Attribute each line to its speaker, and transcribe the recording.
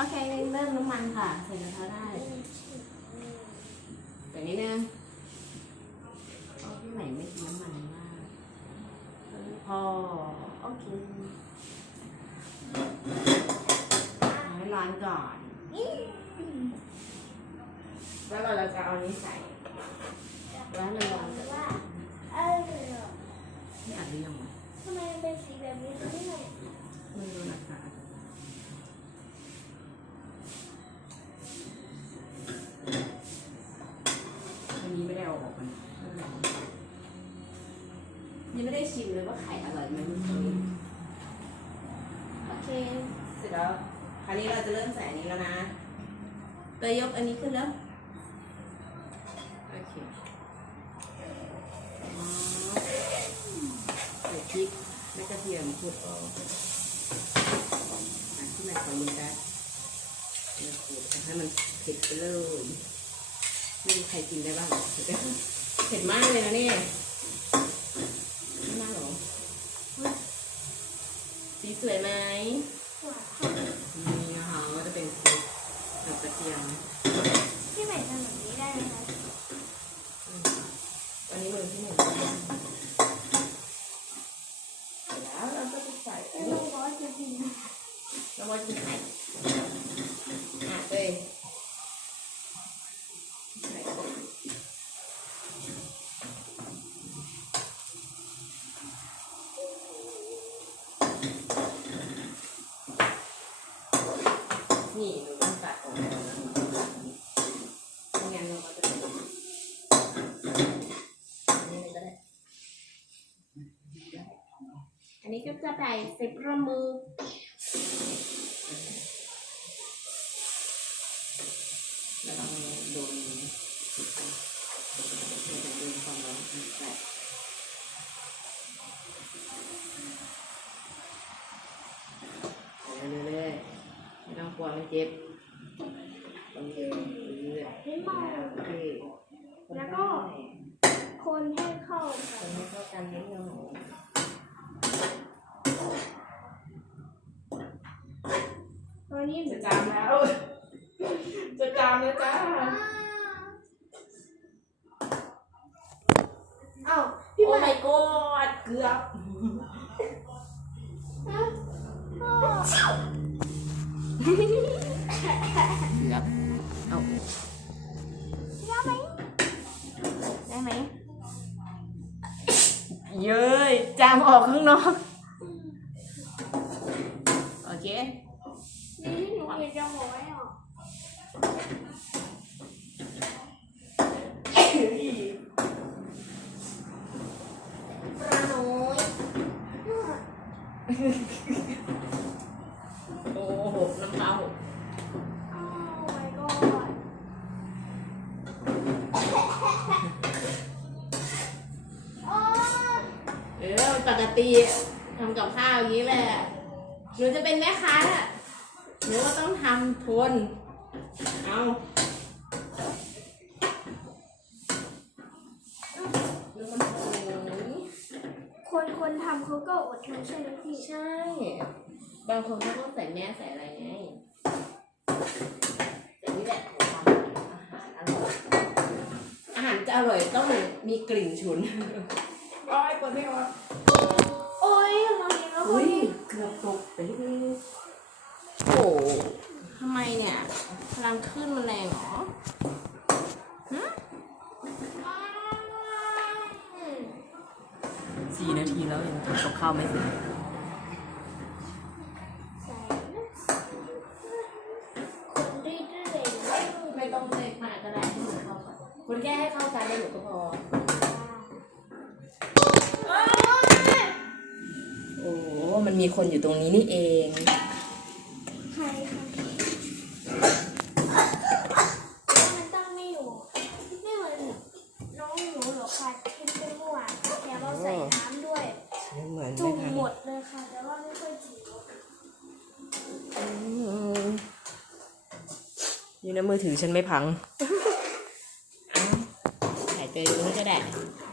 Speaker 1: โอเคเริ่มน้ำมันค่ะ ใส่กระทะได้แต่นิดนึงโอ้พี่ใหม่ไม่กินน้ำมันมากเออพอโอเคเอาให้ร้อนก่อน แล้วเราจะเอานี้ใส่แล้วให้มันร้อนก่อน
Speaker 2: ว่าเออ
Speaker 1: นี่อ่านหรือยังวะ
Speaker 2: ทำไมมันเป็นสีแบบนี้คะพี่ใหม่
Speaker 1: ไม่รู้นะ ยังไม่ได้ชิมเลยว่าไข่อร่อยไหมมื่อกี้โอเค เสร็จแล้ว คราวนี้เราจะเริ่มใส่อันนี้แล้วนะเตยยกอันนี้ขึ้นแล้ว โอเคอ๋อใส่พริกและกระเทียมพูดออกอะที่แม่ขอยืนได้เดี๋ยวขูดแต่ให้มันเผ็ดไปเลยไม่รู้ใครกินได้บ้างเผ็ดไหมเผ็ดมากเลยนะเนี่ยไม่มากหรอสีส วยไหม
Speaker 2: หัว
Speaker 1: นี่นะคะก็จะเป็นพริกกับกระเทียม
Speaker 2: พี่ใหม่ทำแบบนี้ได้ไหมคะ
Speaker 1: อันนี้มือที่หนึ่งแล้วเราก็จะใส่อัน
Speaker 2: ลู
Speaker 1: นี้
Speaker 2: กบอสจะกิน
Speaker 1: แล้วว่าจะใส่อะเลยใส่ นี่หนูต้องตัดออกก่อนนะไม่งั้นเราก็จะเป็นอันนี้ก็ได้อันนี้ก็จะใส่เสร็จระมือแล้วเราโดนโดนความร้อนใส่ ๆไม่องกลัวมันเจ็บโอเคเรื่อย
Speaker 2: ไม่เมา
Speaker 1: ๆโอเค
Speaker 2: แล้วก็ คนให้เข้า
Speaker 1: ค
Speaker 2: กัน
Speaker 1: นให้เข้ากันนิดนึง
Speaker 2: ตอนนี้
Speaker 1: จะจามแล้ว จะจามแล้วจ้า
Speaker 2: อ้าวพี่
Speaker 1: โอ้
Speaker 2: ใหม่
Speaker 1: my god เกือบ เย้ยจามออกข้างนอก โอเค
Speaker 2: นี่ที่หนูเห็นจะบอกไว้อะ
Speaker 1: ปลาน้อย ปกติทำกับข้าวอย่างนี้แหละ หนูจะเป็นแม่ค้าหนูก็ต้องทำทน เอา
Speaker 2: คนคนทำเขาก็อดทนใช่ไหมพี่
Speaker 1: ใช่ บางคนเขาก็ใส่แม่ใส่อะไรไงแต่นี่แหละอาหารอร่อยอาหารจะอร่อยต้องมีกลิ่นฉุน ร้อยกว่าไม่ออก
Speaker 2: โอ้ยเราเห็นแล้วค
Speaker 1: อุ้
Speaker 2: น
Speaker 1: ย
Speaker 2: นี้
Speaker 1: เกือบตกไปนิดโอ้ทำไมเนี่ยพลังขึ้นมันแรงเหรอฮะสี่นาทีแล้วยังทำกับข้าวไม่เสร็จ
Speaker 2: ใส่คนดื้อๆเลย
Speaker 1: ไม่ต้องเล็กมากก็ได้ให้หนูเข้ากันคุณแค่ให้เข้ากันแล้วหนูก็พอ มันมีคนอยู่ตรงนี้นี่เอง
Speaker 2: ใครคะมันตั้งไม่อยู่ ไม่เหมือนน้องหนูหรอกค่ะที่เป็นเมื่อวานแถมเราใส่น้ำด้วย
Speaker 1: เหมือน
Speaker 2: จุ่มหมดเลยค่ะ แต่ว่าไม่ค่อยจิ๋ว
Speaker 1: นี่นะมือถือฉันไม่พังถ่ายเจอตรงนี้ก็ได้
Speaker 2: อ